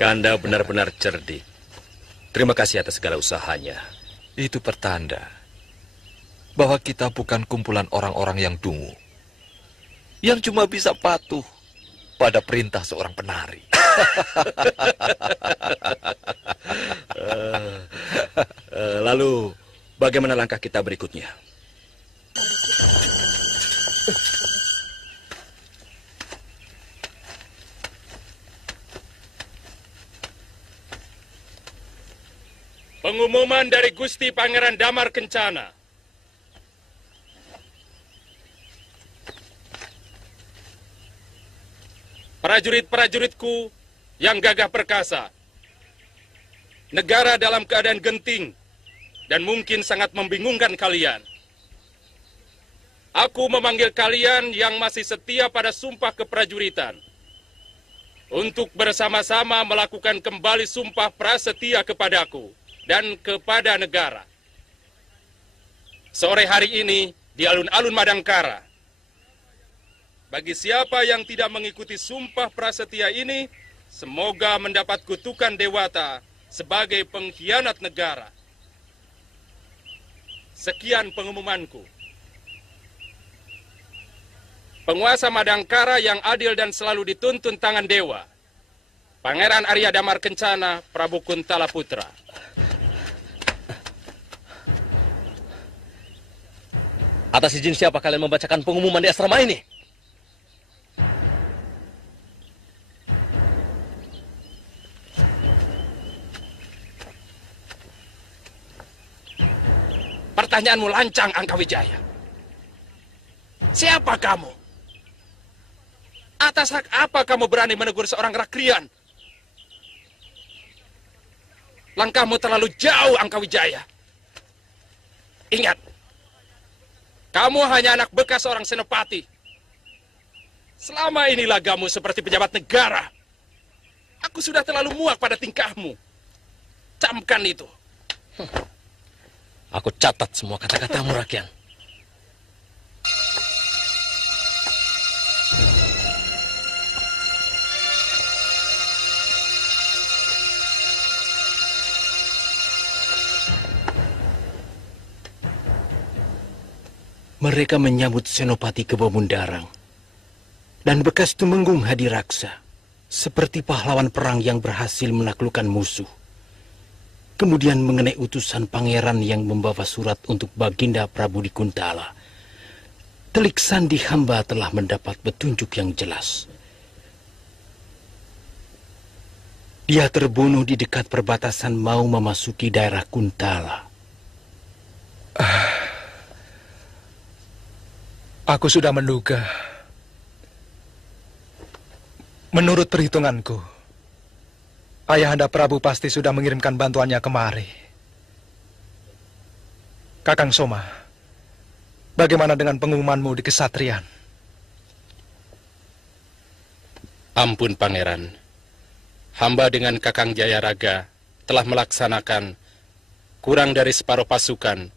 Kanda benar-benar cerdik. Terima kasih atas segala usahanya. Itu pertanda bahwa kita bukan kumpulan orang-orang yang dungu, yang cuma bisa patuh pada perintah seorang penari. Lalu, bagaimana langkah kita berikutnya? Pengumuman dari Gusti Pangeran Damar Kencana. Prajurit-prajuritku yang gagah perkasa. Negara dalam keadaan genting dan mungkin sangat membingungkan kalian. Aku memanggil kalian yang masih setia pada sumpah keprajuritan untuk bersama-sama melakukan kembali sumpah prasetia kepadaku dan kepada negara. Sore hari ini di alun-alun Madangkara, bagi siapa yang tidak mengikuti sumpah prasetia ini, semoga mendapat kutukan Dewata sebagai pengkhianat negara. Sekian pengumumanku. Penguasa Madangkara yang adil dan selalu dituntun tangan dewa, Pangeran Arya Damar Kencana, Prabu Kuntala Putra. Atas izin siapa kalian membacakan pengumuman di asrama ini? Pertanyaanmu lancang, Angkawijaya. Siapa kamu? Atas hak apa kamu berani menegur seorang rakrian? Langkahmu terlalu jauh, Angkawijaya. Ingat, kamu hanya anak bekas seorang senopati. Selama ini lagamu seperti pejabat negara. Aku sudah terlalu muak pada tingkahmu. Camkan itu. Aku catat semua kata-katamu, Rakyat. Mereka menyambut Senopati Kebomundarang dan bekas Tumenggung Hadiraksa seperti pahlawan perang yang berhasil menaklukkan musuh. Kemudian mengenai utusan pangeran yang membawa surat untuk Baginda Prabu di Kuntala, telik sandi hamba telah mendapat petunjuk yang jelas. Dia terbunuh di dekat perbatasan mau memasuki daerah Kuntala. Aku sudah menduga. Menurut perhitunganku, Ayahanda Prabu pasti sudah mengirimkan bantuannya kemari. Kakang Soma, bagaimana dengan pengumumanmu di kesatrian? Ampun, Pangeran. Hamba dengan Kakang Jayaraga telah melaksanakan kurang dari separuh pasukan,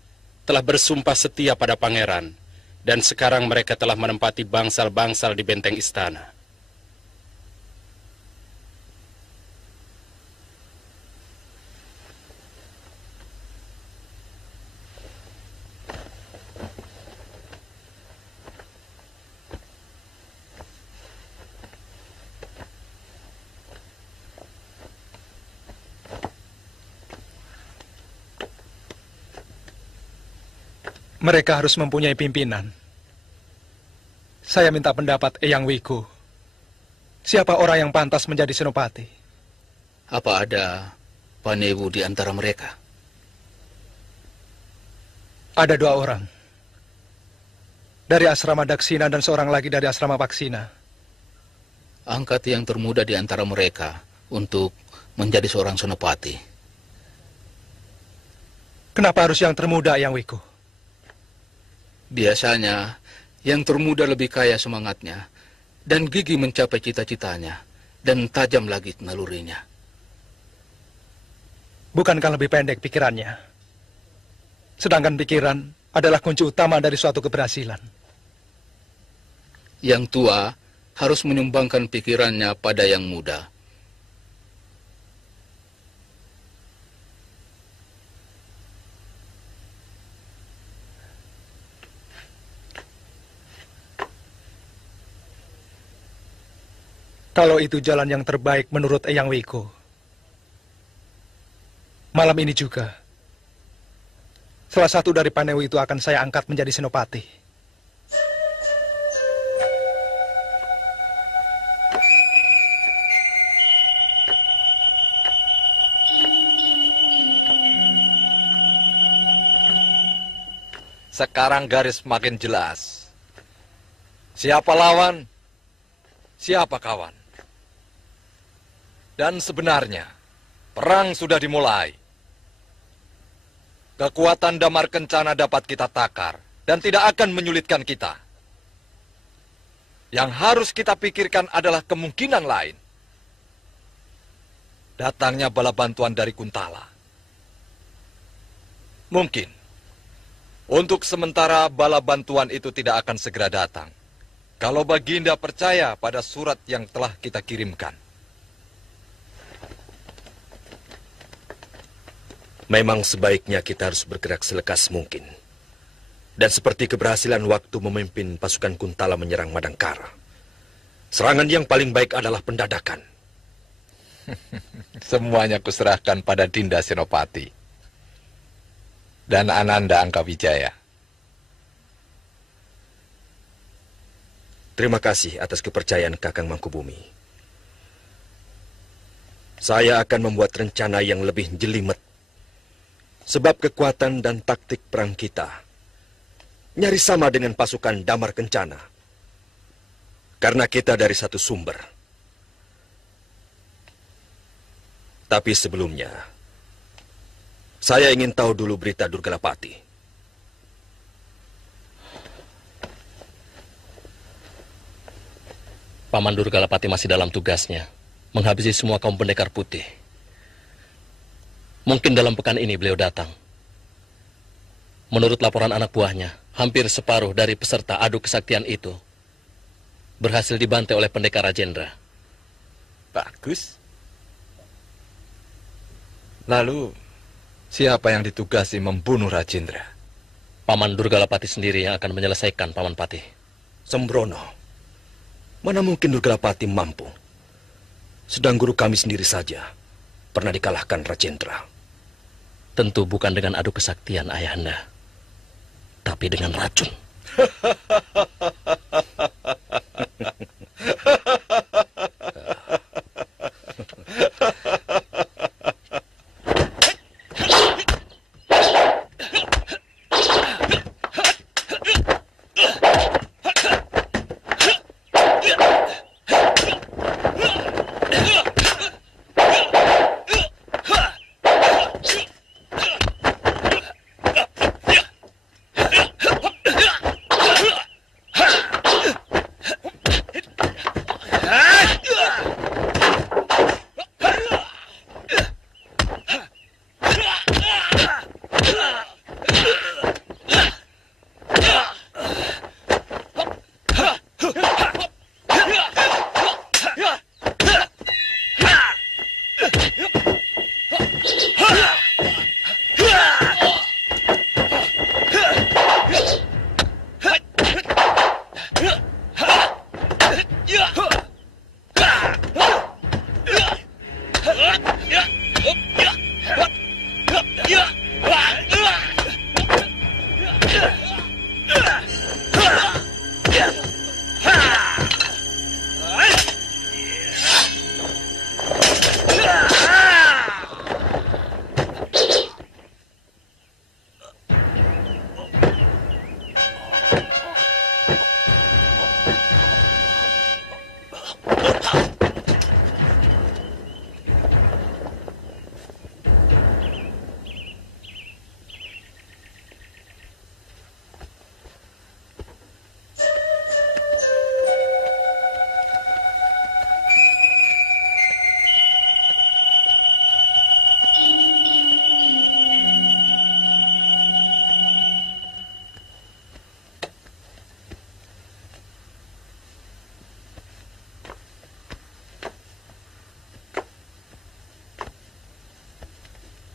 telah bersumpah setia pada Pangeran. Dan sekarang mereka telah menempati bangsal-bangsal di benteng istana. Mereka harus mempunyai pimpinan. Saya minta pendapat Eyang Wiku. Siapa orang yang pantas menjadi senopati? Apa ada Panewu di antara mereka? Ada 2 orang. Dari asrama Daksina dan seorang lagi dari asrama Paksina. Angkat yang termuda di antara mereka untuk menjadi seorang senopati. Kenapa harus yang termuda, Eyang Wiku? Biasanya, yang termuda lebih kaya semangatnya, dan gigih mencapai cita-citanya, dan tajam lagi nalurinya. Bukankah lebih pendek pikirannya? Sedangkan pikiran adalah kunci utama dari suatu keberhasilan. Yang tua harus menyumbangkan pikirannya pada yang muda. Kalau itu jalan yang terbaik menurut Eyang Wiko, malam ini juga, salah satu dari Panewu itu akan saya angkat menjadi senopati. Sekarang garis makin jelas. Siapa lawan, siapa kawan. Dan sebenarnya, perang sudah dimulai. Kekuatan Damar Kencana dapat kita takar dan tidak akan menyulitkan kita. Yang harus kita pikirkan adalah kemungkinan lain. Datangnya bala bantuan dari Kuntala. Mungkin, untuk sementara bala bantuan itu tidak akan segera datang. Kalau Baginda percaya pada surat yang telah kita kirimkan. Memang sebaiknya kita harus bergerak selekas mungkin. Dan seperti keberhasilan waktu memimpin pasukan Kuntala menyerang Madangkara. Serangan yang paling baik adalah pendadakan. Semuanya kuserahkan pada Dinda Senopati dan Ananda Angkawijaya. Terima kasih atas kepercayaan Kakang Mangkubumi. Saya akan membuat rencana yang lebih jelimet. Sebab kekuatan dan taktik perang kita nyaris sama dengan pasukan Damar Kencana. Karena kita dari satu sumber. Tapi sebelumnya, saya ingin tahu dulu berita Durgalapati. Paman Durgalapati masih dalam tugasnya, menghabisi semua kaum pendekar putih. Mungkin dalam pekan ini beliau datang. Menurut laporan anak buahnya, hampir separuh dari peserta adu kesaktian itu berhasil dibantai oleh pendekar Rajendra. Bagus. Lalu, siapa yang ditugasi membunuh Rajendra? Paman Durgalapati sendiri yang akan menyelesaikan, Paman Patih. Sembrono, mana mungkin Durgalapati mampu? Sedang guru kami sendiri saja pernah dikalahkan Rajendra. Tentu bukan dengan adu kesaktian, Ayahanda, tapi dengan racun.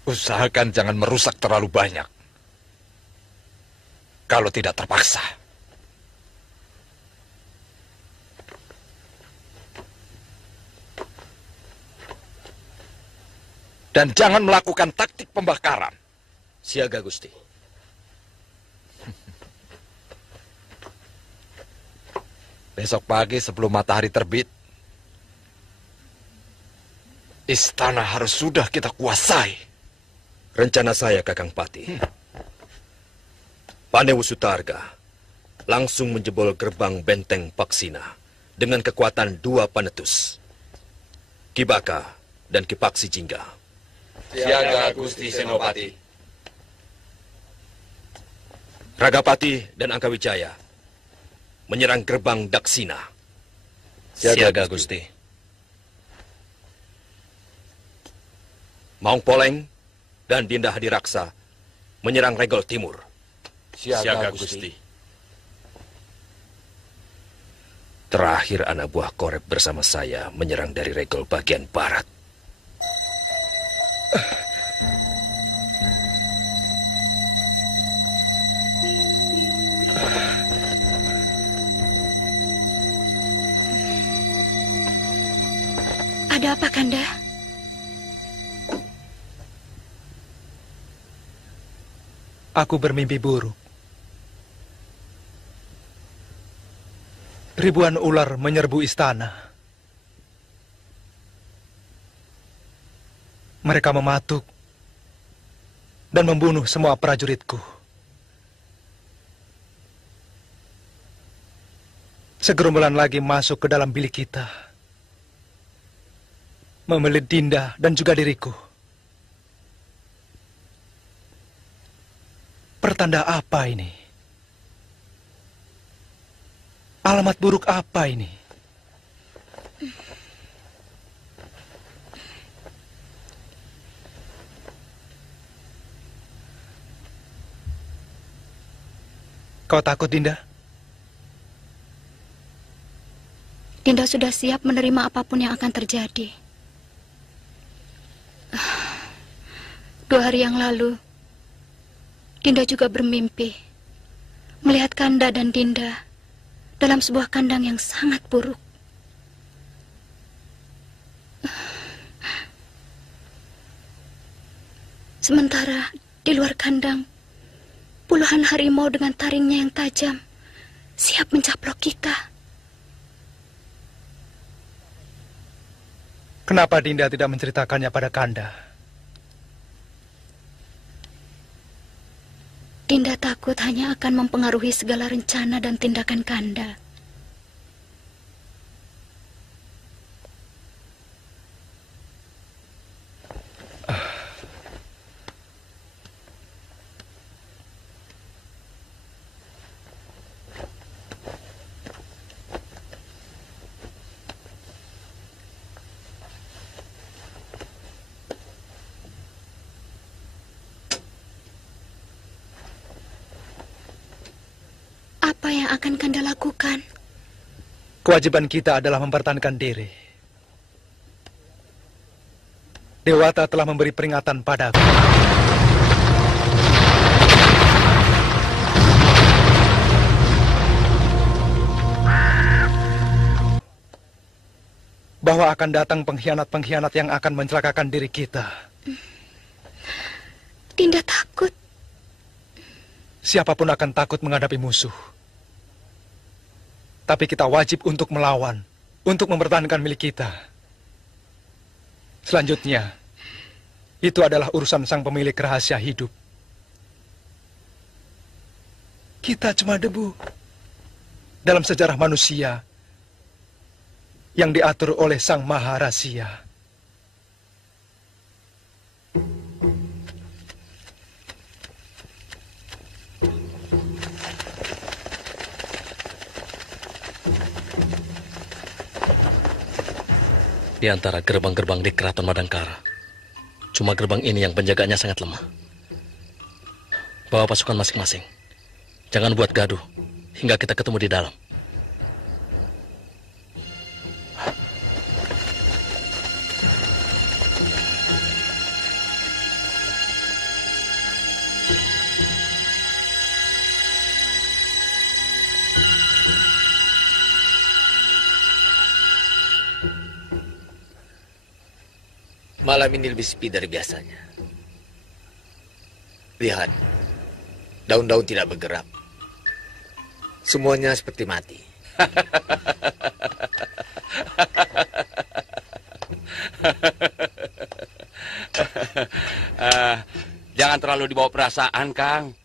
Usahakan jangan merusak terlalu banyak. Kalau tidak terpaksa. Dan jangan melakukan taktik pembakaran. Siaga, Gusti. Besok pagi sebelum matahari terbit, istana harus sudah kita kuasai. Rencana saya, Kakang Pati. Panewu Sutarga langsung menjebol gerbang benteng Paksina dengan kekuatan 2 panetus, Ki Baka dan Ki Paksi Jingga. Siaga, Gusti Senopati. Ragapati dan Angkawijaya menyerang gerbang Daksina. Siaga, Gusti. Maung Poleng dan Dinda Hadiraksa menyerang Regol Timur. Siaga, Gusti. Terakhir anak buah Korep bersama saya menyerang dari Regol bagian barat. Ada apa, Kanda? Aku bermimpi buruk. Ribuan ular menyerbu istana. Mereka mematuk dan membunuh semua prajuritku. Segerombolan lagi masuk ke dalam bilik kita, membelit Dinda dan juga diriku. Pertanda apa ini? Alamat buruk apa ini? Kau takut, Dinda? Dinda sudah siap menerima apapun yang akan terjadi. 2 hari yang lalu, Dinda juga bermimpi melihat Kanda dan Dinda dalam sebuah kandang yang sangat buruk. Sementara di luar kandang, puluhan harimau dengan taringnya yang tajam siap mencaplok kita. Kenapa Dinda tidak menceritakannya pada Kanda? Dinda takut hanya akan mempengaruhi segala rencana dan tindakan Kanda. Apa yang akan Kanda lakukan? Kewajiban kita adalah mempertahankan diri. Dewata telah memberi peringatan padaku. Bahwa akan datang pengkhianat-pengkhianat yang akan mencelakakan diri kita. Dinda takut. Siapapun akan takut menghadapi musuh. Tapi kita wajib untuk melawan, untuk mempertahankan milik kita. Selanjutnya, itu adalah urusan sang pemilik rahasia hidup. Kita cuma debu dalam sejarah manusia yang diatur oleh Sang Maha Rahasia. Di antara gerbang-gerbang di Keraton Madangkara, cuma gerbang ini yang penjaganya sangat lemah. Bawa pasukan masing-masing. Jangan buat gaduh hingga kita ketemu di dalam. Malam ini lebih sepi dari biasanya. Lihat, daun-daun tidak bergerak. Semuanya seperti mati. Jangan terlalu dibawa perasaan, Kang.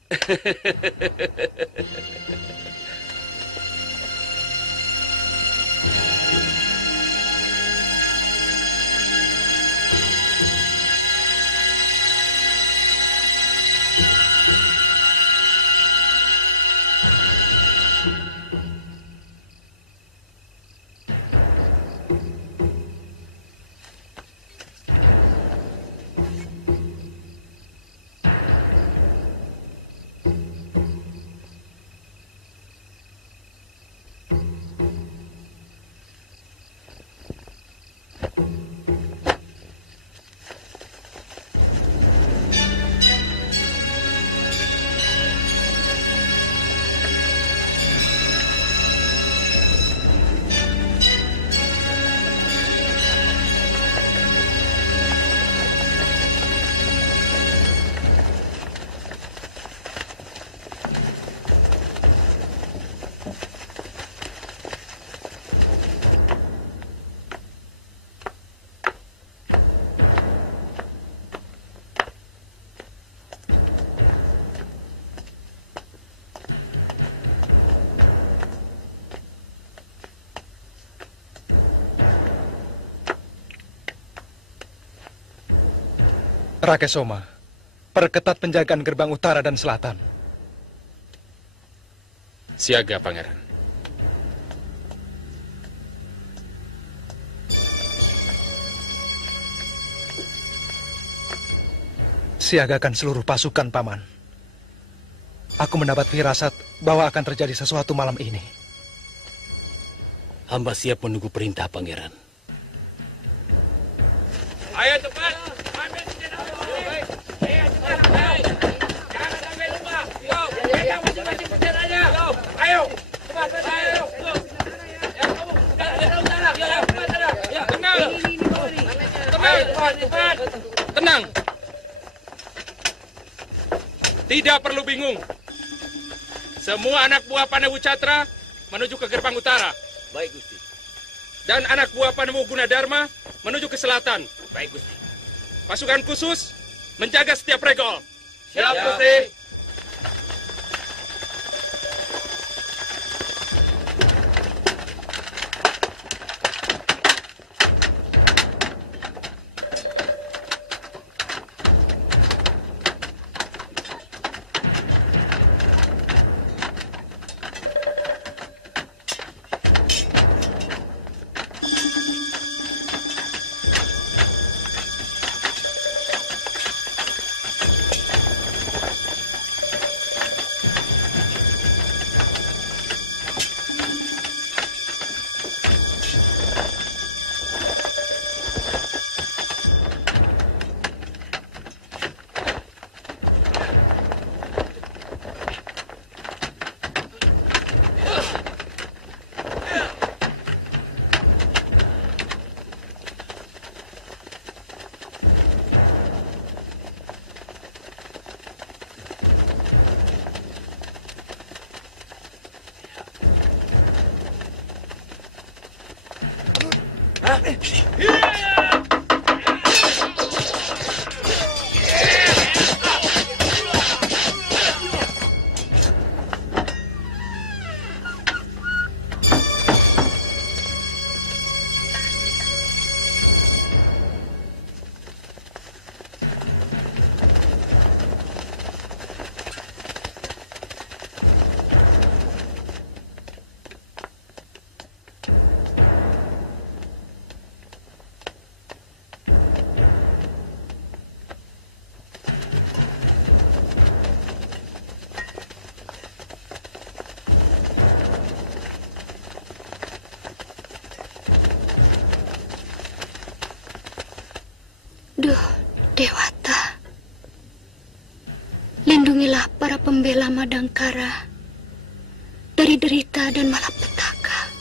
Rakesoma, perketat penjagaan gerbang utara dan selatan. Siaga, Pangeran. Siagakan seluruh pasukan, Paman. Aku mendapat firasat bahwa akan terjadi sesuatu malam ini. Hamba siap menunggu perintah, Pangeran. Ayo cepat. Tenang. Tidak perlu bingung. Semua anak buah Panewu Catra menuju ke gerbang utara. Baik, Gusti. Dan anak buah Panewu Gunadarma menuju ke selatan. Baik, Gusti. Pasukan khusus menjaga setiap regol. Siap, Gusti. Duh, Dewata. Lindungilah para pembela Madangkara dari derita dan malapetaka.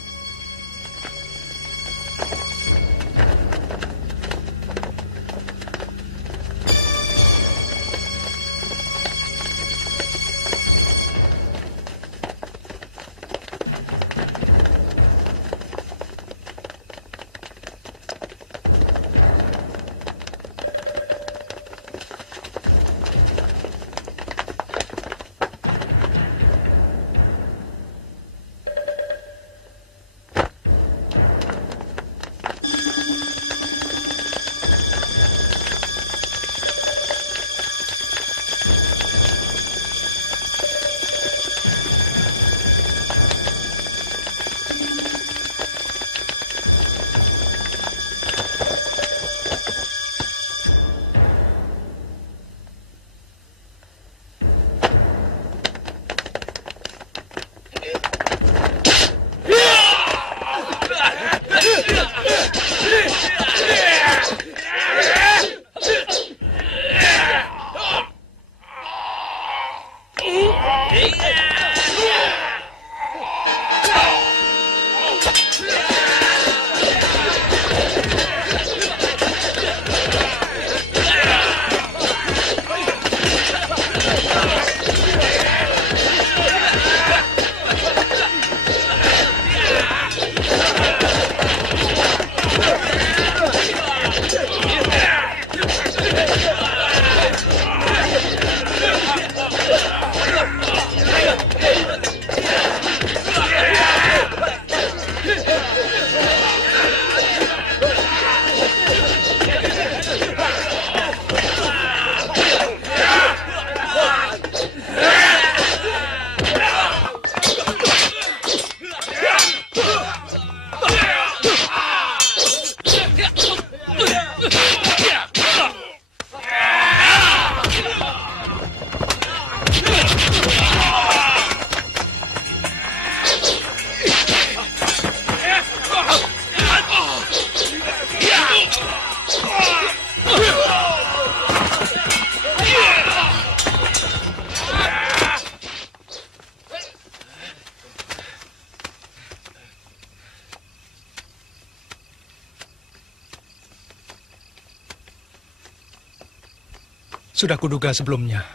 Sudah kuduga sebelumnya.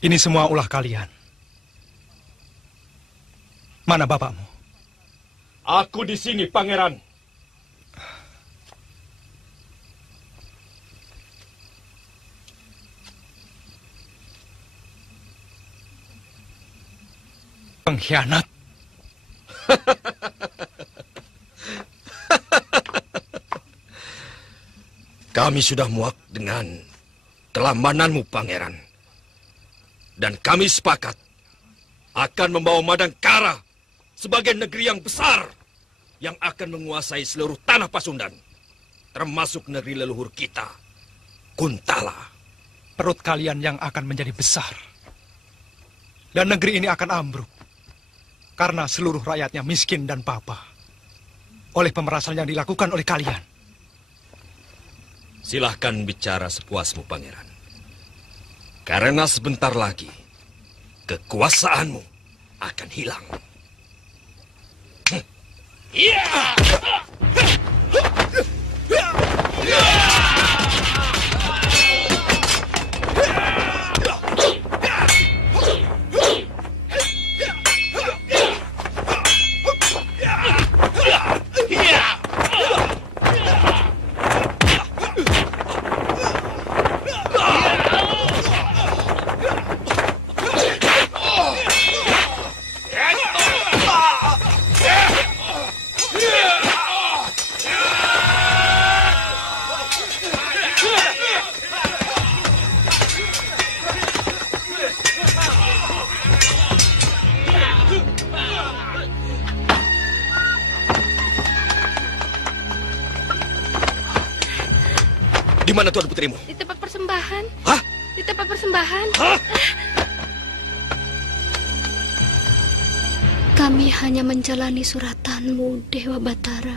Ini semua ulah kalian. Mana bapakmu? Aku di sini, Pangeran. Pengkhianat. Kami sudah muak dengan kelambananmu, Pangeran. Dan kami sepakat akan membawa Madangkara sebagai negeri yang besar yang akan menguasai seluruh tanah Pasundan, termasuk negeri leluhur kita, Kuntala. Perut kalian yang akan menjadi besar. Dan negeri ini akan ambruk karena seluruh rakyatnya miskin dan papa oleh pemerasan yang dilakukan oleh kalian. Silahkan bicara sepuasmu, Pangeran. Karena sebentar lagi kekuasaanmu akan hilang. Di mana Tuan Putrimu? Di tempat persembahan. Hah? Di tempat persembahan. Hah? Kami hanya menjalani suratanmu, Dewa Batara.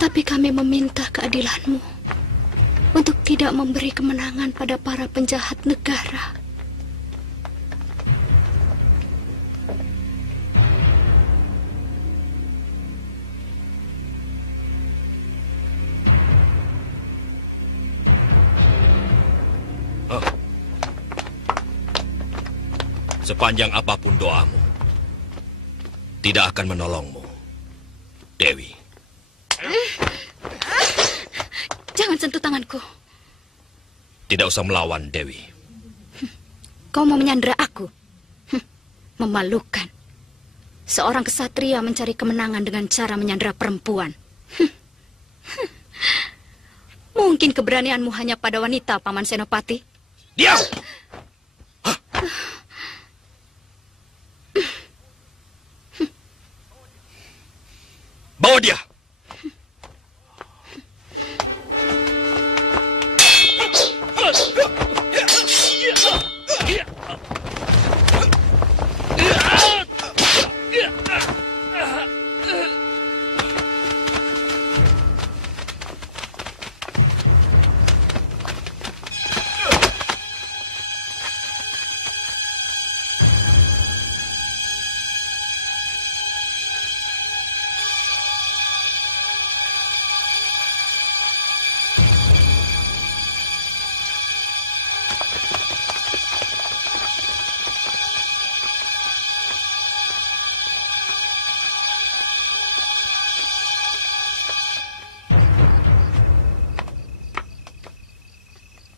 Tapi kami meminta keadilanmu untuk tidak memberi kemenangan pada para penjahat negara. Sepanjang apapun doamu, tidak akan menolongmu, Dewi. Jangan sentuh tanganku. Tidak usah melawan, Dewi. Kau mau menyandera aku? Memalukan. Seorang kesatria mencari kemenangan dengan cara menyandera perempuan. Mungkin keberanianmu hanya pada wanita, Paman Senopati. Diam! Bawa dia!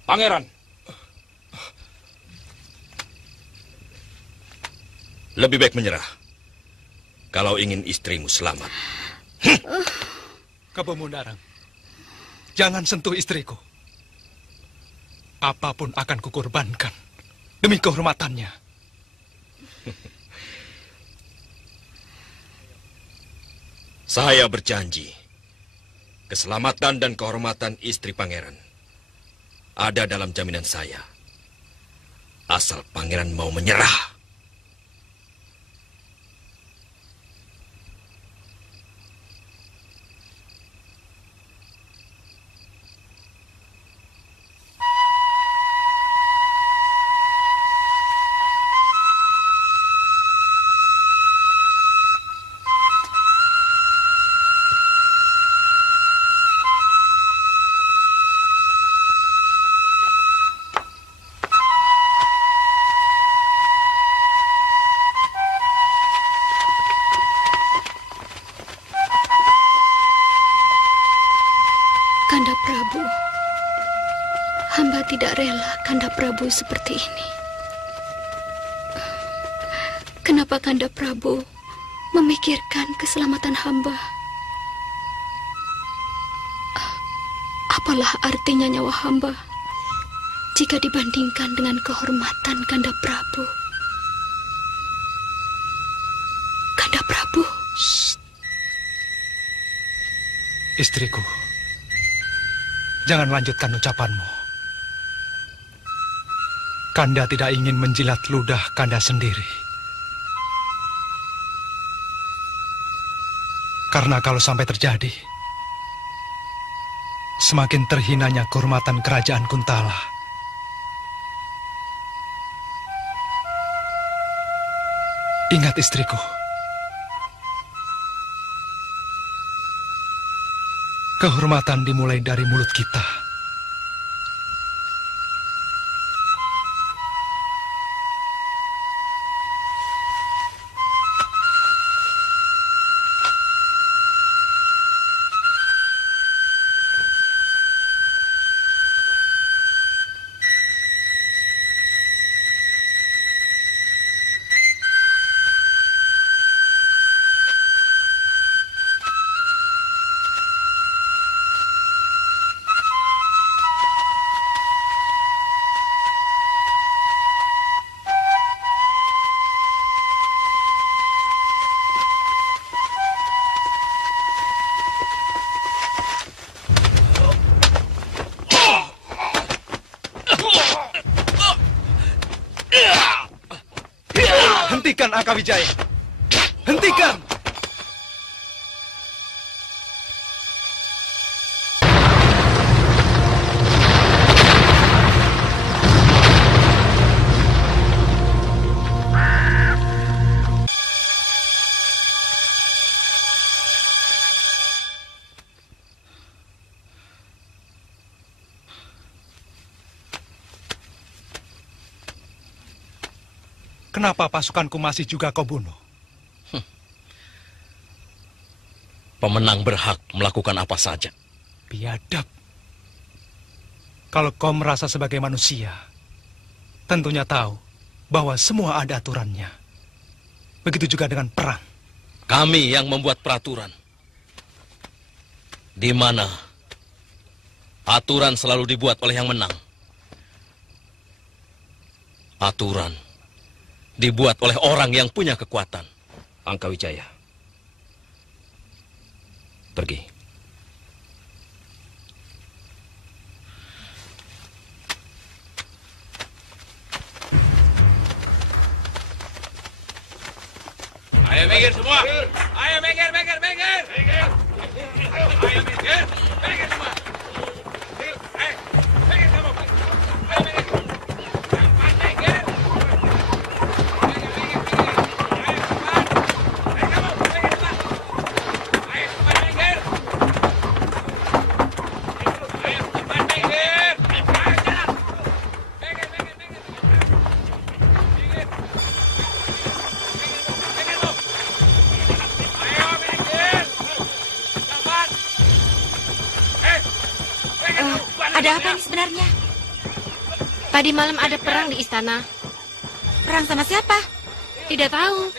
Pangeran, lebih baik menyerah kalau ingin istrimu selamat. Kebemundarang, jangan sentuh istriku. Apapun akan kukorbankan demi kehormatannya. Saya berjanji, keselamatan dan kehormatan istri pangeran ada dalam jaminan saya. Asal pangeran mau menyerah. Prabu. Hamba tidak rela Kanda Prabu seperti ini. Kenapa Kanda Prabu memikirkan keselamatan hamba? Apalah artinya nyawa hamba jika dibandingkan dengan kehormatan Kanda Prabu? Kanda Prabu. Shh. Istriku, jangan lanjutkan ucapanmu. Kanda tidak ingin menjilat ludah Kanda sendiri. Karena kalau sampai terjadi, semakin terhinanya kehormatan kerajaan Kuntala. Ingat istriku, kehormatan dimulai dari mulut kita. Hentikan Akawijaya! Hentikan! Kenapa pasukanku masih juga kau bunuh? Pemenang berhak melakukan apa saja. Biadab. Kalau kau merasa sebagai manusia, tentunya tahu bahwa semua ada aturannya. Begitu juga dengan perang. Kami yang membuat peraturan. Di mana aturan selalu dibuat oleh yang menang. Aturan dibuat oleh orang yang punya kekuatan. Angkawijaya, pergi. Ayo minggir semua. Ayo minggir, minggir, minggir. Ayo minggir, minggir semua. Ayo, minggir kamu. Ayo minggir. Minggir. Ada apa ini sebenarnya? Tadi malam ada perang di istana. Perang sama siapa? Tidak tahu.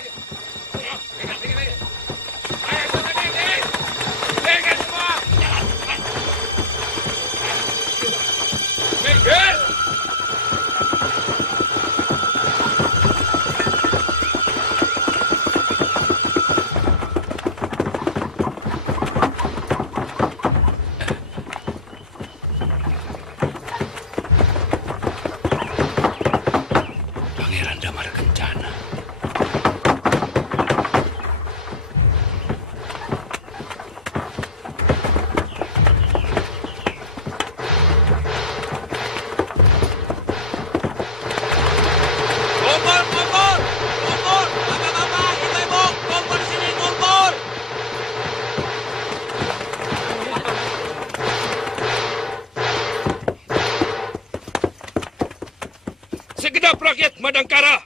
Segenap rakyat Madangkara,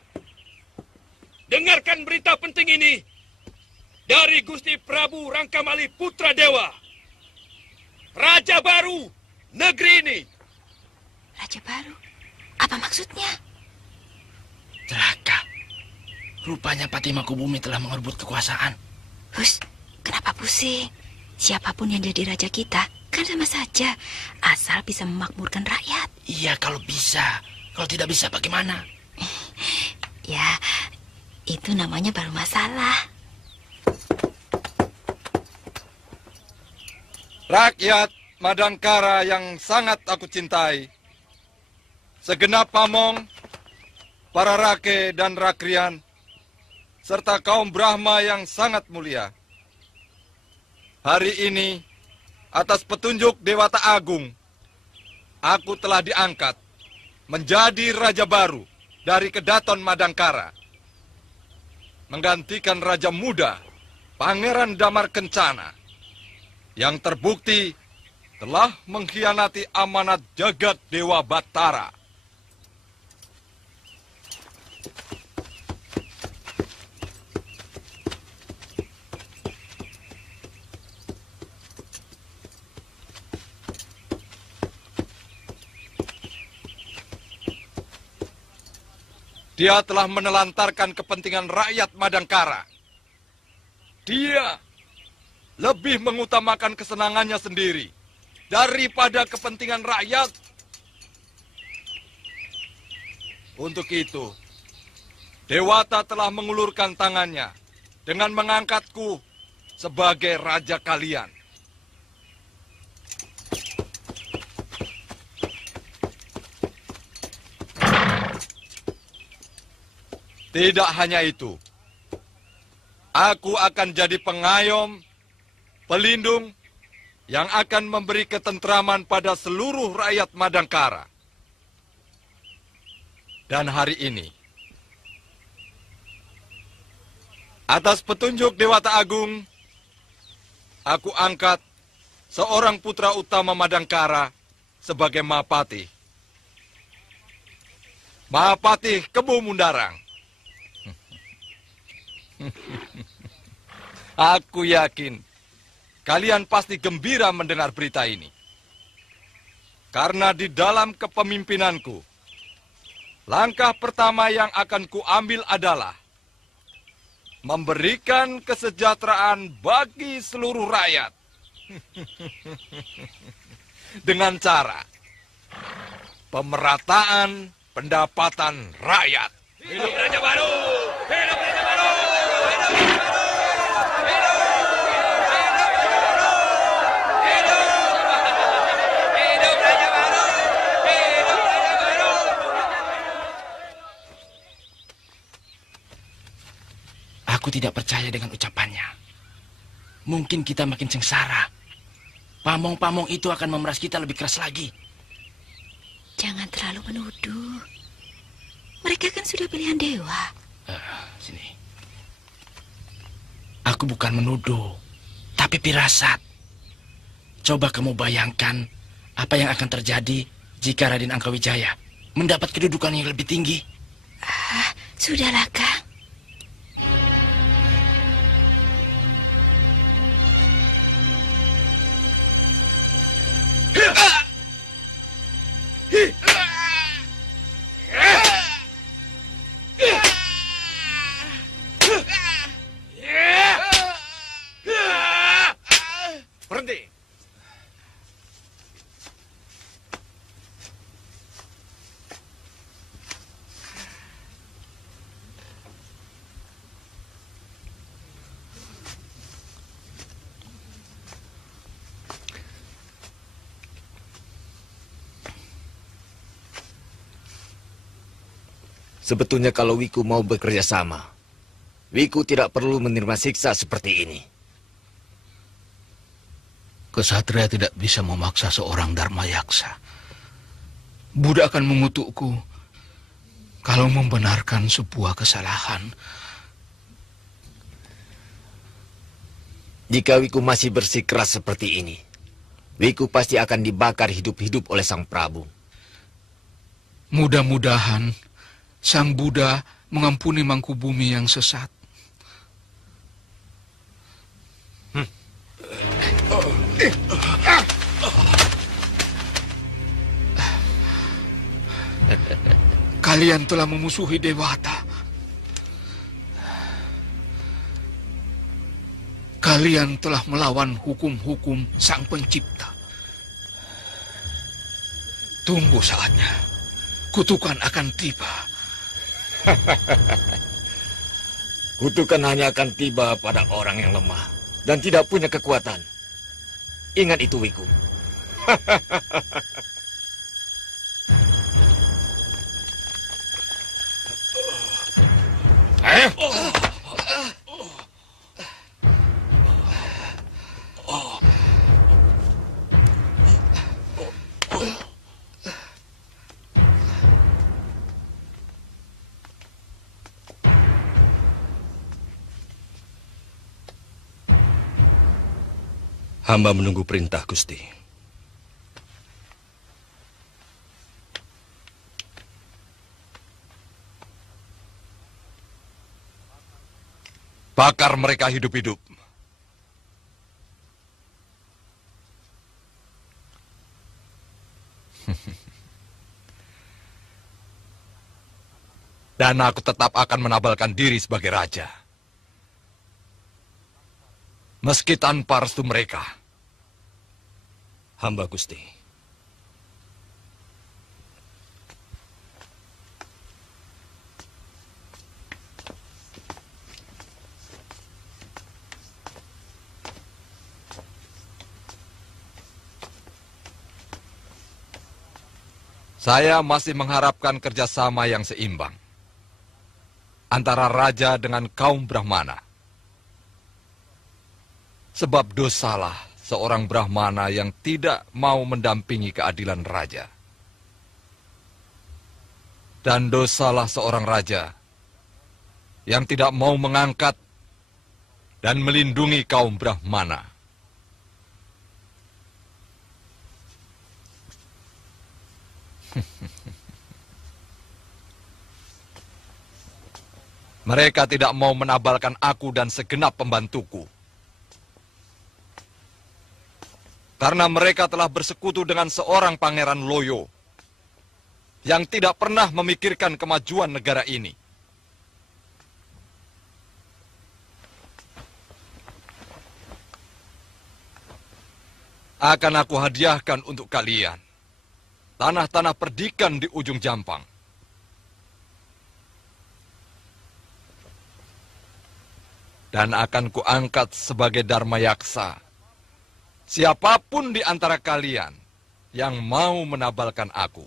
dengarkan berita penting ini dari Gusti Prabu Rangkamali Putra Dewa, Raja baru negeri ini. Raja baru? Apa maksudnya? Celaka. Rupanya Patih Mangkubumi telah mengerebut kekuasaan. Hus, kenapa pusing? Siapapun yang jadi raja kita, kan sama saja. Asal bisa memakmurkan rakyat. Iya, kalau bisa. Kalau tidak bisa, bagaimana? Ya, itu namanya baru masalah. Rakyat Madangkara yang sangat aku cintai, segenap pamong, para rake dan rakrian, serta kaum Brahma yang sangat mulia. Hari ini, atas petunjuk Dewata Agung, aku telah diangkat menjadi raja baru dari Kedaton Madangkara, menggantikan raja muda, Pangeran Damar Kencana, yang terbukti telah mengkhianati amanat jagat Dewa Batara. Dia telah menelantarkan kepentingan rakyat Madangkara. Dia lebih mengutamakan kesenangannya sendiri daripada kepentingan rakyat. Untuk itu, Dewata telah mengulurkan tangannya dengan mengangkatku sebagai raja kalian. Tidak hanya itu, aku akan jadi pengayom, pelindung, yang akan memberi ketentraman pada seluruh rakyat Madangkara. Dan hari ini, atas petunjuk Dewata Agung, aku angkat seorang putra utama Madangkara sebagai Mahapatih. Mahapatih Kebo Mundarang. Aku yakin kalian pasti gembira mendengar berita ini. Karena di dalam kepemimpinanku, langkah pertama yang akan kuambil adalah memberikan kesejahteraan bagi seluruh rakyat. Dengan cara pemerataan pendapatan rakyat. Hidup Raja Baru! Hidup Raja Baru! Aku tidak percaya dengan ucapannya. Mungkin kita makin sengsara. Pamong-pamong itu akan memeras kita lebih keras lagi. Jangan terlalu menuduh. Mereka kan sudah pilihan dewa. Sini. Aku bukan menuduh, tapi firasat. Coba kamu bayangkan apa yang akan terjadi jika Raden Angkawijaya mendapat kedudukan yang lebih tinggi. Sudahlah, Kang. Berhenti. Sebetulnya kalau Wiku mau bekerja sama, Wiku tidak perlu menerima siksa seperti ini. Kesatria tidak bisa memaksa seorang Dharma Yaksa. Buddha akan mengutukku kalau membenarkan sebuah kesalahan. Jika Wiku masih bersikeras seperti ini, Wiku pasti akan dibakar hidup-hidup oleh Sang Prabu. Mudah-mudahan Sang Buddha mengampuni Mangkubumi yang sesat. Kalian telah memusuhi Dewata. Kalian telah melawan hukum-hukum Sang Pencipta. Tunggu saatnya. Kutukan akan tiba. Kutukan hanya akan tiba pada orang yang lemah dan tidak punya kekuatan. Ingat itu, Wiku. Hamba menunggu perintah, Gusti. Bakar mereka hidup-hidup. Dan aku tetap akan menabalkan diri sebagai raja. Meski tanpa restu mereka. Hamba, Gusti. Saya masih mengharapkan kerjasama yang seimbang antara raja dengan kaum Brahmana. Sebab dosalah seorang Brahmana yang tidak mau mendampingi keadilan raja. Dan dosalah seorang raja yang tidak mau mengangkat dan melindungi kaum Brahmana. Mereka tidak mau menabalkan aku dan segenap pembantuku. Karena mereka telah bersekutu dengan seorang Pangeran Loyo yang tidak pernah memikirkan kemajuan negara ini. Akan aku hadiahkan untuk kalian tanah-tanah perdikan di ujung Jampang. Dan akan kuangkat sebagai Dharma Yaksa siapapun di antara kalian yang mau menabalkan aku.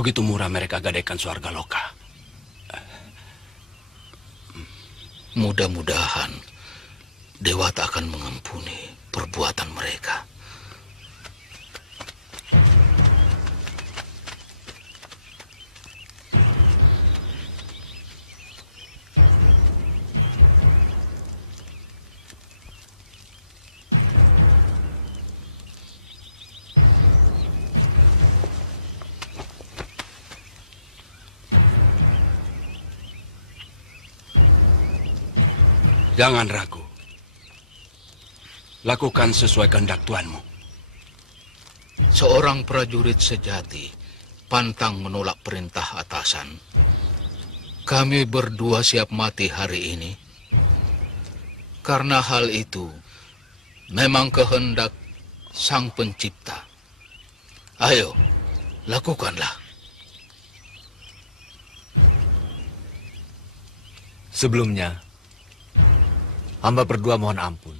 Begitu murah mereka gadaikan Swarga Loka. Mudah-mudahan Dewata akan mengampuni perbuatan mereka. Jangan ragu. Lakukan sesuai kehendak tuanmu. Seorang prajurit sejati pantang menolak perintah atasan. Kami berdua siap mati hari ini. Karena hal itu memang kehendak Sang Pencipta. Ayo, lakukanlah. Sebelumnya, hamba berdua mohon ampun.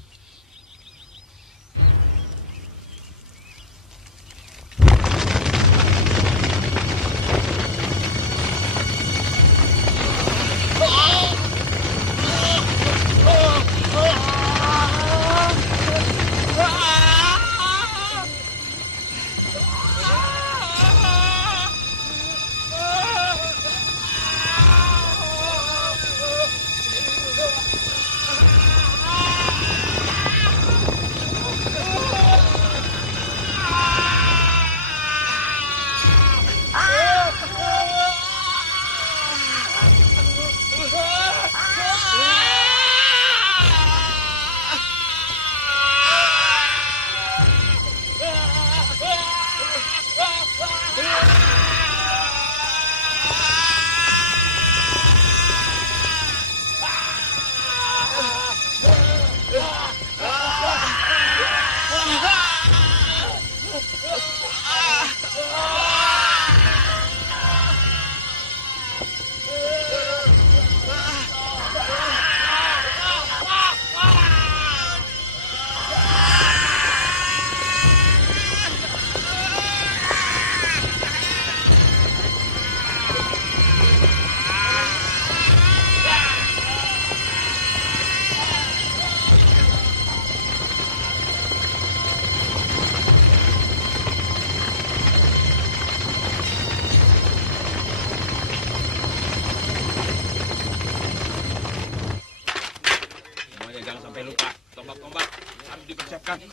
Makan.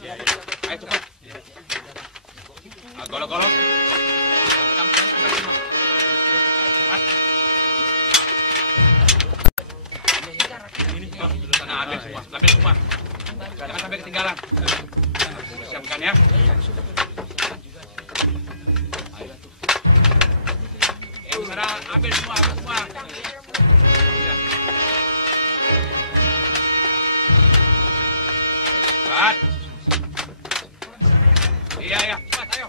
Ayo cepat. Golok-golok. Sana ambil semua, ambil semua. Jangan sampai ketinggalan. Siapkan ya. Sana ambil semua, ambil semua. Cepat. Iya, ya, cepat, ayo.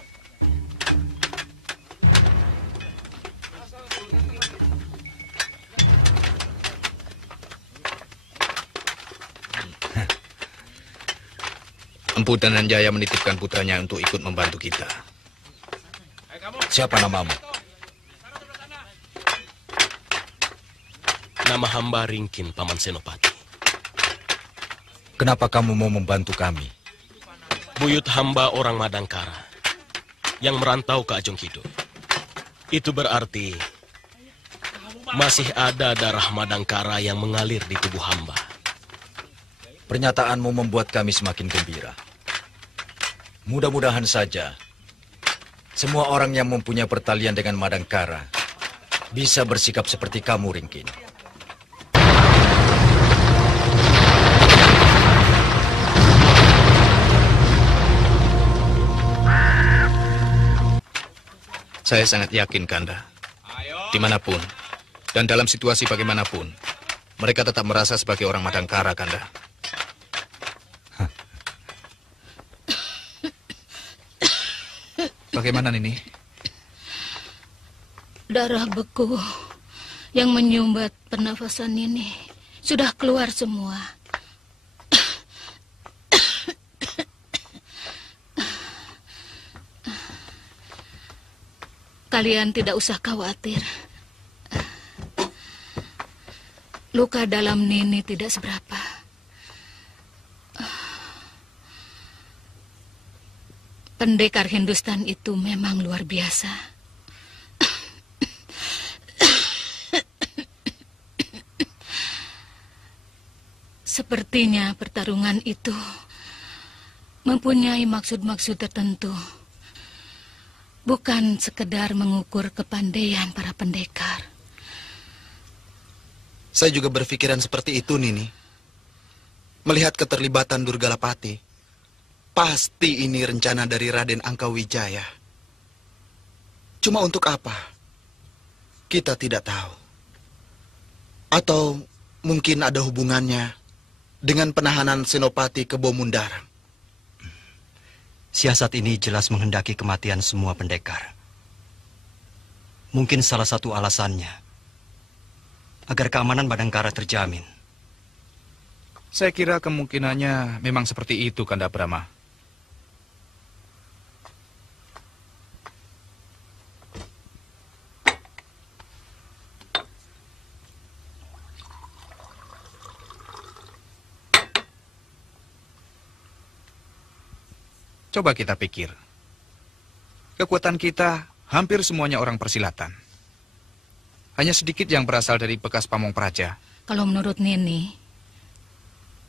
Empu Dananjaya menitipkan putranya untuk ikut membantu kita. Siapa namamu? Nama hamba Ringkin, Paman Senopati. Kenapa kamu mau membantu kami? Buyut hamba orang Madangkara yang merantau ke Ajong Kidul. Itu berarti masih ada darah Madangkara yang mengalir di tubuh hamba. Pernyataanmu membuat kami semakin gembira. Mudah-mudahan saja semua orang yang mempunyai pertalian dengan Madangkara bisa bersikap seperti kamu, Ringkin. Saya sangat yakin, Kanda. Dimanapun, dan dalam situasi bagaimanapun, mereka tetap merasa sebagai orang Madangkara, Kanda. Bagaimana, Nini? Darah beku yang menyumbat pernafasan ini sudah keluar semua. Kalian tidak usah khawatir. Luka dalam Nini tidak seberapa. Pendekar Hindustan itu memang luar biasa. Sepertinya pertarungan itu mempunyai maksud-maksud tertentu. Bukan sekedar mengukur kepandaian para pendekar. Saya juga berpikiran seperti itu, Nini. Melihat keterlibatan Durgalapati, pasti ini rencana dari Raden Angkawijaya. Cuma untuk apa? Kita tidak tahu. Atau mungkin ada hubungannya dengan penahanan Senopati ke Bomundarang. Siasat ini jelas menghendaki kematian semua pendekar. Mungkin salah satu alasannya agar keamanan Madangkara terjamin. Saya kira kemungkinannya memang seperti itu, Kanda Brahma. Coba kita pikir. Kekuatan kita hampir semuanya orang persilatan. Hanya sedikit yang berasal dari bekas pamong praja. Kalau menurut Nini,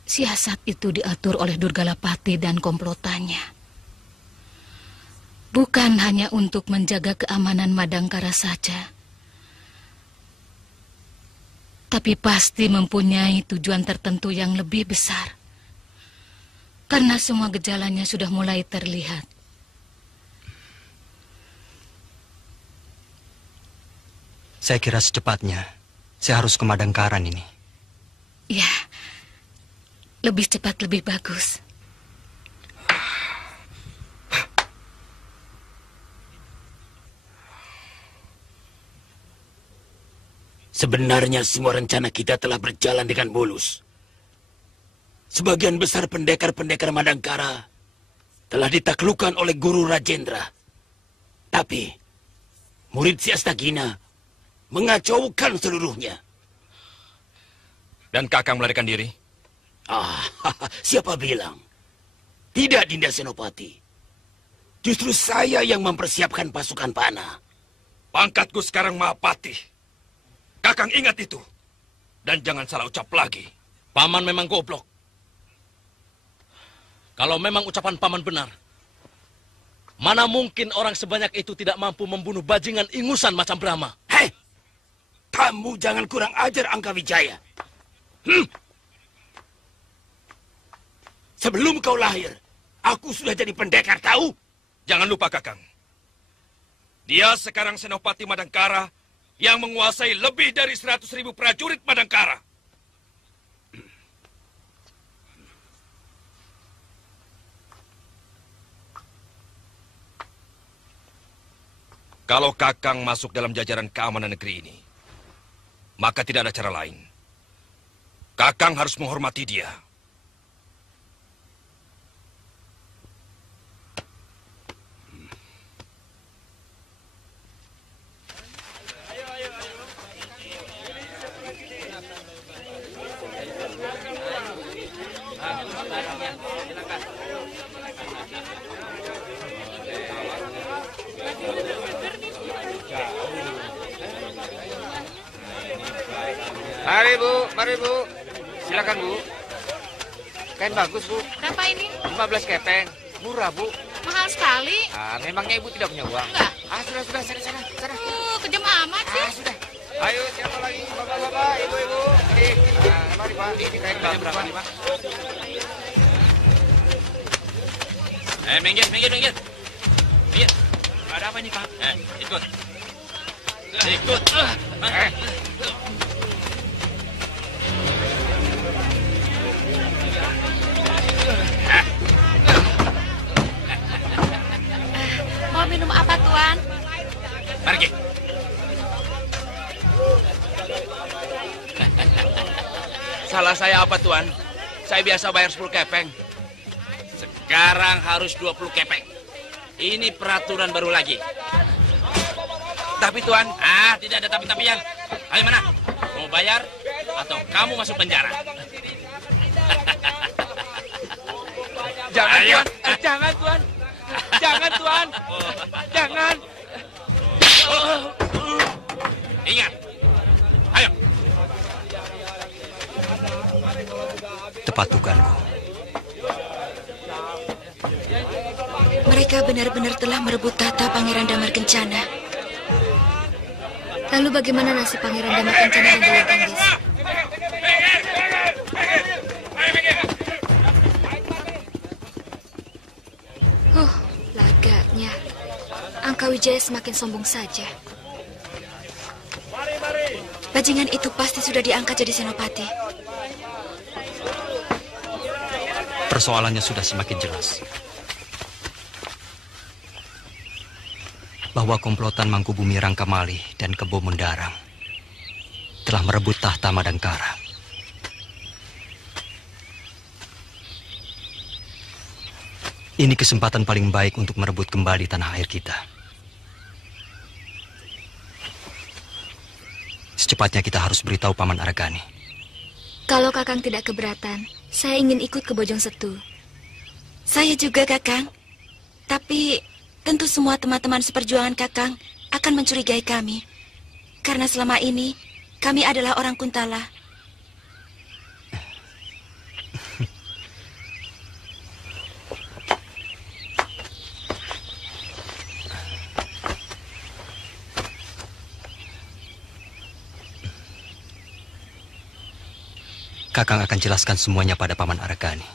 siasat itu diatur oleh Durgalapati dan komplotannya. Bukan hanya untuk menjaga keamanan Madangkara saja, tapi pasti mempunyai tujuan tertentu yang lebih besar. Karena semua gejalanya sudah mulai terlihat. Saya kira secepatnya saya harus ke Madangkaran ini. Ya, lebih cepat lebih bagus. Sebenarnya semua rencana kita telah berjalan dengan mulus. Sebagian besar pendekar-pendekar Madangkara telah ditaklukkan oleh Guru Rajendra. Tapi murid si Astagina mengacaukan seluruhnya. Dan Kakang melarikan diri? Siapa bilang? Tidak, Dinda Senopati. Justru saya yang mempersiapkan pasukan panah. Pangkatku sekarang Mahapati. Kakang ingat itu. Dan jangan salah ucap lagi. Paman memang goblok. Kalau memang ucapan paman benar, mana mungkin orang sebanyak itu tidak mampu membunuh bajingan ingusan macam Brahma? Hei, kamu jangan kurang ajar Angkawijaya. Sebelum kau lahir, aku sudah jadi pendekar, tahu? Jangan lupa, Kakang. Dia sekarang Senopati Madangkara yang menguasai lebih dari 100.000 prajurit Madangkara. Kalau Kakang masuk dalam jajaran keamanan negeri ini, maka tidak ada cara lain. Kakang harus menghormati dia. Mari Bu. Silakan Bu. Kain bagus Bu. Berapa ini? 15 kepeng. Murah Bu. Mahal sekali. Memangnya Ibu tidak punya uang? Enggak. Sudah, sana. Kejam amat sih. Sudah. Ayo, siapa lagi? Bapak-bapak, ibu-ibu. Mari Pak, ini kain bagus Pak. Minggir. Ada apa ini, Pak? Ikut. Mau minum apa, Tuan? Pergi. Salah saya apa, Tuan? Saya biasa bayar 10 kepeng. Sekarang harus 20 kepeng. Ini peraturan baru lagi. Tapi, Tuan, tidak ada tapi-tapian. Ayo mana? Mau bayar atau kamu masuk penjara? Jangan, Ayo. Tuan. Jangan, Tuan. Jangan, Tuan. Jangan. Ingat. Ayo. Tepat dugaanku. Mereka benar-benar telah merebut tahta Pangeran Damar Kencana. Lalu bagaimana nasib Pangeran Damar Kencana dan Dewi Kandis? Lagaknya Angkawijaya semakin sombong saja. Bajingan itu pasti sudah diangkat jadi senopati. Persoalannya sudah semakin jelas. Bahwa komplotan Mangkubumi Rangkamali dan Kebo Mendarang telah merebut tahta Madangkara. Ini kesempatan paling baik untuk merebut kembali tanah air kita. Secepatnya kita harus beritahu Paman Aragani. Kalau Kakang tidak keberatan, saya ingin ikut ke Bojong Setu. Saya juga, Kakang. Tapi tentu semua teman-teman seperjuangan Kakang akan mencurigai kami. Karena selama ini kami adalah orang Kuntala. Kakang akan jelaskan semuanya pada Paman Aragani.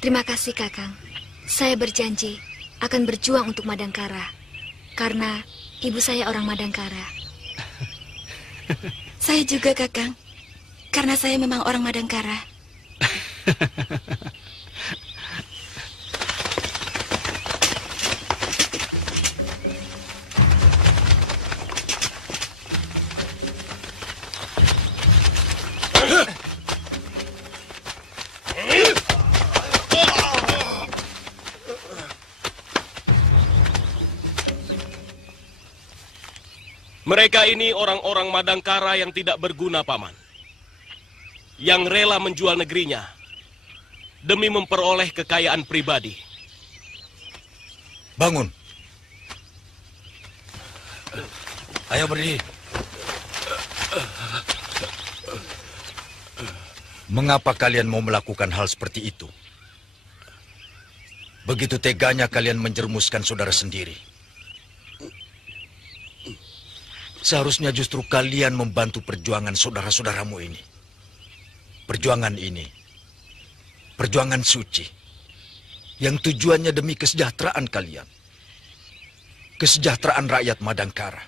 Terima kasih, Kakang. Saya berjanji akan berjuang untuk Madangkara. Karena ibu saya orang Madangkara. Saya juga, Kakang. Karena saya memang orang Madangkara. Mereka ini orang-orang Madangkara yang tidak berguna, Paman. Yang rela menjual negerinya demi memperoleh kekayaan pribadi. Bangun. Ayo berdiri. Mengapa kalian mau melakukan hal seperti itu? Begitu teganya kalian menjerumuskan saudara sendiri. Seharusnya justru kalian membantu perjuangan saudara-saudaramu ini. Perjuangan ini, perjuangan suci, yang tujuannya demi kesejahteraan kalian. Kesejahteraan rakyat Madangkara.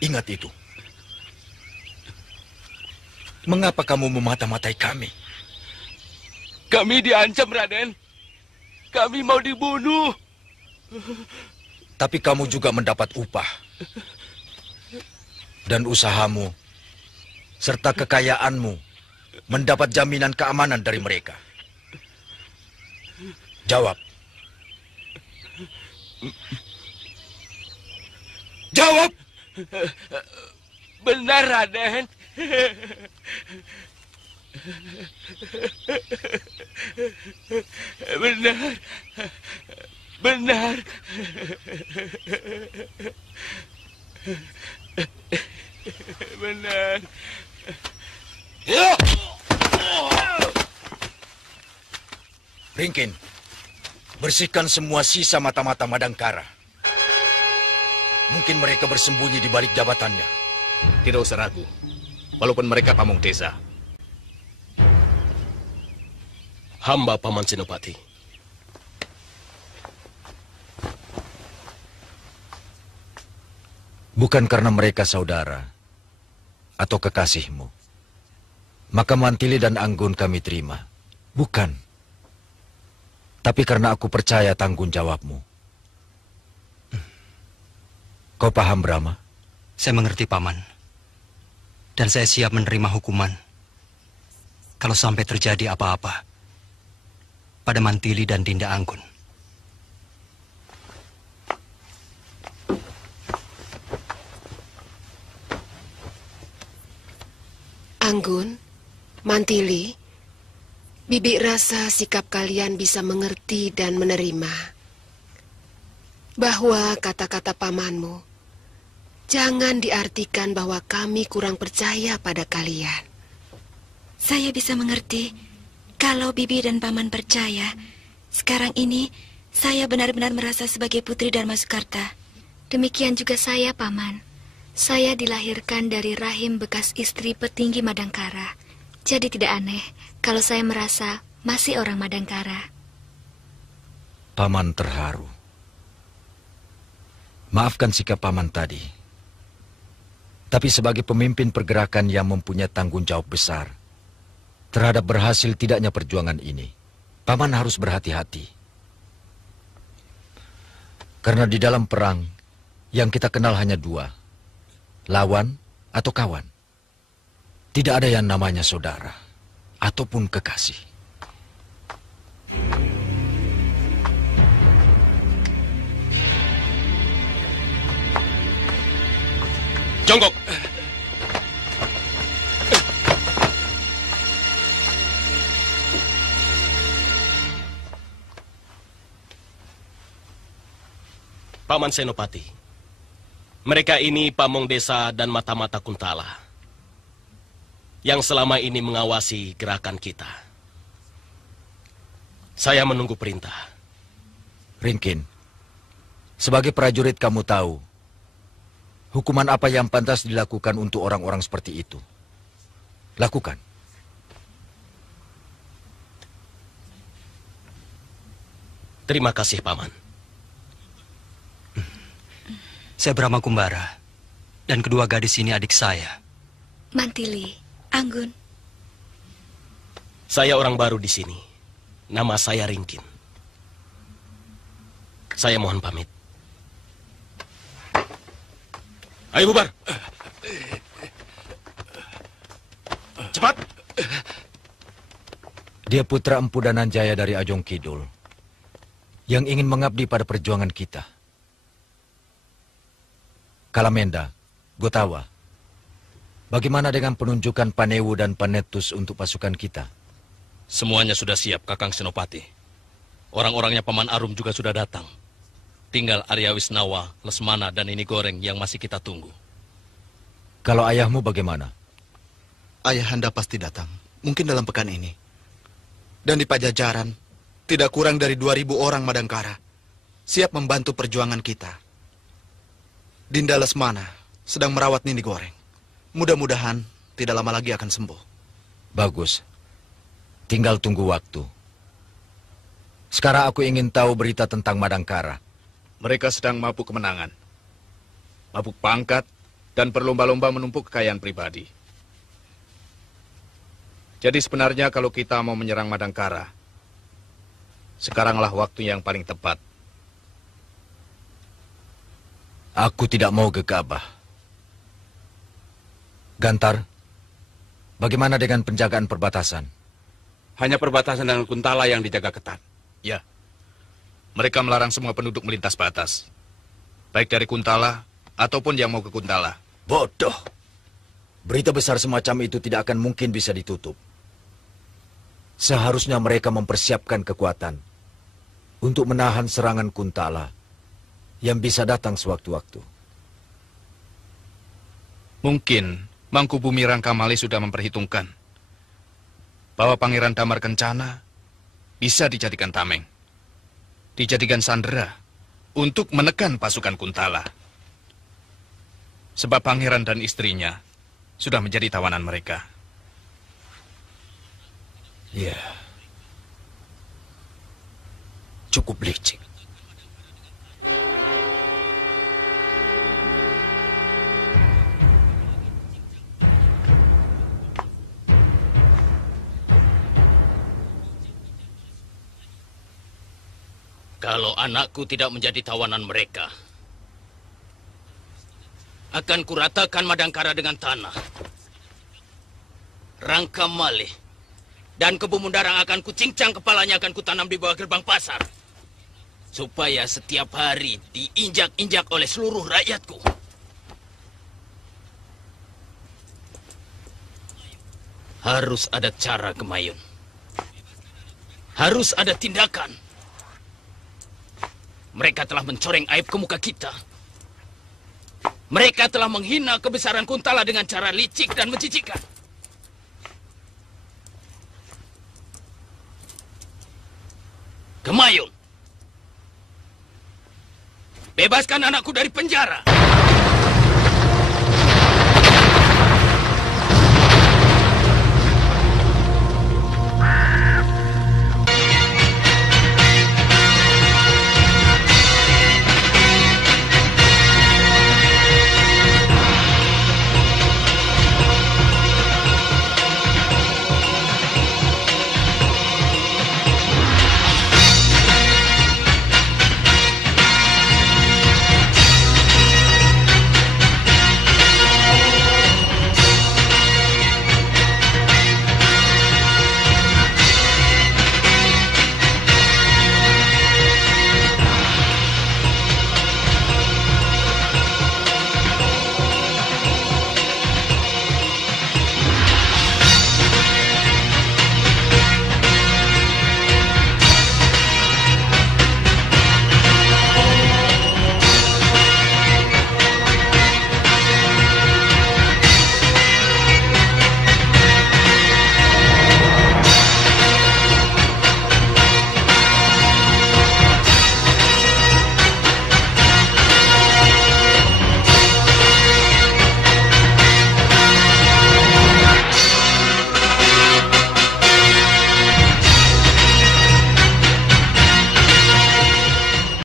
Ingat itu. Mengapa kamu memata-matai kami? Kami diancam, Raden. Kami mau dibunuh. Tapi kamu juga mendapat upah. Dan usahamu, serta kekayaanmu, mendapat jaminan keamanan dari mereka. Jawab. Jawab! Benar, Raden. Benar. Benar. Benar. Ringkin, bersihkan semua sisa mata-mata Madangkara. Mungkin mereka bersembunyi di balik jabatannya. Tidak usah ragu. Walaupun mereka pamong desa. Hamba Paman Senopati. Bukan karena mereka saudara atau kekasihmu, maka Mantili dan Anggun kami terima. Bukan. Tapi karena aku percaya tanggung jawabmu. Kau paham, Brahma? Saya mengerti, Paman. Dan saya siap menerima hukuman kalau sampai terjadi apa-apa pada Mantili dan Dinda Anggun. Anggun, Mantili, Bibi rasa sikap kalian bisa mengerti dan menerima bahwa kata-kata pamanmu jangan diartikan bahwa kami kurang percaya pada kalian. Saya bisa mengerti kalau Bibi dan Paman percaya. Sekarang ini saya benar-benar merasa sebagai putri Dharma Soekarta. Demikian juga saya, Paman. Saya dilahirkan dari rahim bekas istri petinggi Madangkara. Jadi tidak aneh kalau saya merasa masih orang Madangkara. Paman terharu. Maafkan sikap Paman tadi. Tapi sebagai pemimpin pergerakan yang mempunyai tanggung jawab besar terhadap berhasil tidaknya perjuangan ini, Paman harus berhati-hati. Karena di dalam perang, yang kita kenal hanya dua, lawan atau kawan. Tidak ada yang namanya saudara ataupun kekasih. Jongkok. Paman Senopati, mereka ini pamong desa dan mata-mata Kuntala yang selama ini mengawasi gerakan kita. Saya menunggu perintah. Ringkin, sebagai prajurit kamu tahu hukuman apa yang pantas dilakukan untuk orang-orang seperti itu. Lakukan. Terima kasih, Paman. Saya Brahma Kumbara, dan kedua gadis ini adik saya. Mantili, Anggun. Saya orang baru di sini. Nama saya Ringkin. Saya mohon pamit. Ayo bubar. Cepat. Dia putra Empu Dananjaya dari Ajong Kidul yang ingin mengabdi pada perjuangan kita. Kalamenda, Gotawa, bagaimana dengan penunjukan Panewu dan Panetus untuk pasukan kita? Semuanya sudah siap, Kakang Senopati. Orang-orangnya Paman Arum juga sudah datang. Tinggal Arya Wisnawa, Lesmana, dan Ini Goreng yang masih kita tunggu. Kalau ayahmu bagaimana? Ayahanda pasti datang. mungkin dalam pekan ini. Dan di Pajajaran, tidak kurang dari 2.000 orang Madangkara siap membantu perjuangan kita. Dinda Lesmana sedang merawat Nini Goreng. Mudah-mudahan tidak lama lagi akan sembuh. Bagus. Tinggal tunggu waktu. Sekarang aku ingin tahu berita tentang Madangkara. Mereka sedang mabuk kemenangan. Mabuk pangkat dan berlomba-lomba menumpuk kekayaan pribadi. Jadi sebenarnya kalau kita mau menyerang Madangkara, sekaranglah waktu yang paling tepat. Aku tidak mau gegabah. Gantar, bagaimana dengan penjagaan perbatasan? Hanya perbatasan dengan Kuntala yang dijaga ketat. Ya, mereka melarang semua penduduk melintas batas. Baik dari Kuntala ataupun yang mau ke Kuntala. Bodoh. Berita besar semacam itu tidak akan mungkin bisa ditutup. Seharusnya mereka mempersiapkan kekuatan untuk menahan serangan Kuntala yang bisa datang sewaktu-waktu. Mungkin Mangkubumi Rangkamali sudah memperhitungkan bahwa Pangeran Damar Kencana bisa dijadikan tameng, dijadikan sandera untuk menekan pasukan Kuntala. Sebab pangeran dan istrinya sudah menjadi tawanan mereka. Ya, cukup licik. Kalau anakku tidak menjadi tawanan mereka, akan kuratakan Madangkara dengan tanah. Rangkamali dan Kebu Mundarang akan kucincang kepalanya, akan kutanam di bawah gerbang pasar. Supaya setiap hari diinjak-injak oleh seluruh rakyatku. Harus ada cara, Gemayun. Harus ada tindakan. Mereka telah mencoreng aib ke muka kita. Mereka telah menghina kebesaran Kuntala dengan cara licik dan menjijikkan. Gemayun, bebaskan anakku dari penjara.